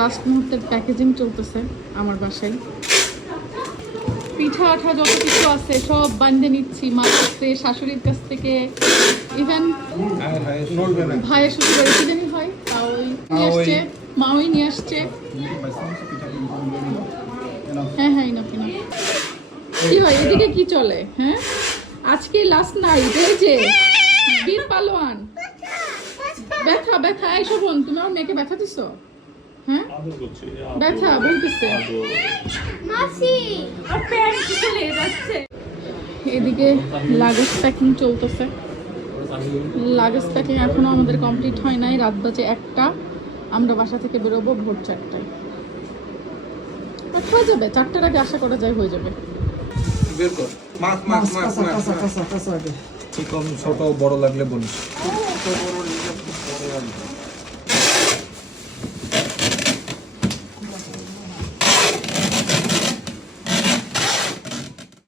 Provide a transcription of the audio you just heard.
Last মুহূর্তের packaging চলতেছে আমার বাসায়। পিঠা আঠা যত কিছু আছে সব বান্ধে নিচ্ছি মার কাছ থেকে, শাশুড়ির কাছ থেকে, ইভেন ভাইয়ের শ্বশুর বাড়ি কি জানি হয় তাওই নিয়ে আসছে, মাওই নিয়ে আসছে। হ্যাঁ হ্যাঁ ইনাফ ইনাফ। কি হয় এদিকে কি চলে? হ্যাঁ আজকে লাস্ট নাইট, এই যে বীর পালোয়ান ব্যথা ব্যথা। এই শোভন, তুমি আমার মেয়েকে ব্যথা দিছো? হ্যাঁ ব্যথা বলতেছে। এদিকে লাগেজ প্যাকিং চলতেছে। লাগেজ প্যাকিং এখনো আমাদের কমপ্লিট হয় নাই। রাত বাজে 1টা, আমরা বাসা থেকে বেরোবো ভোর 4টায়। হয়ে যাবে 4টার আগে, আশা করা যায় হয়ে যাবে। বের কর মাছ মাছ মাছ মাছ কম ছোট বড় লাগলে বলিস।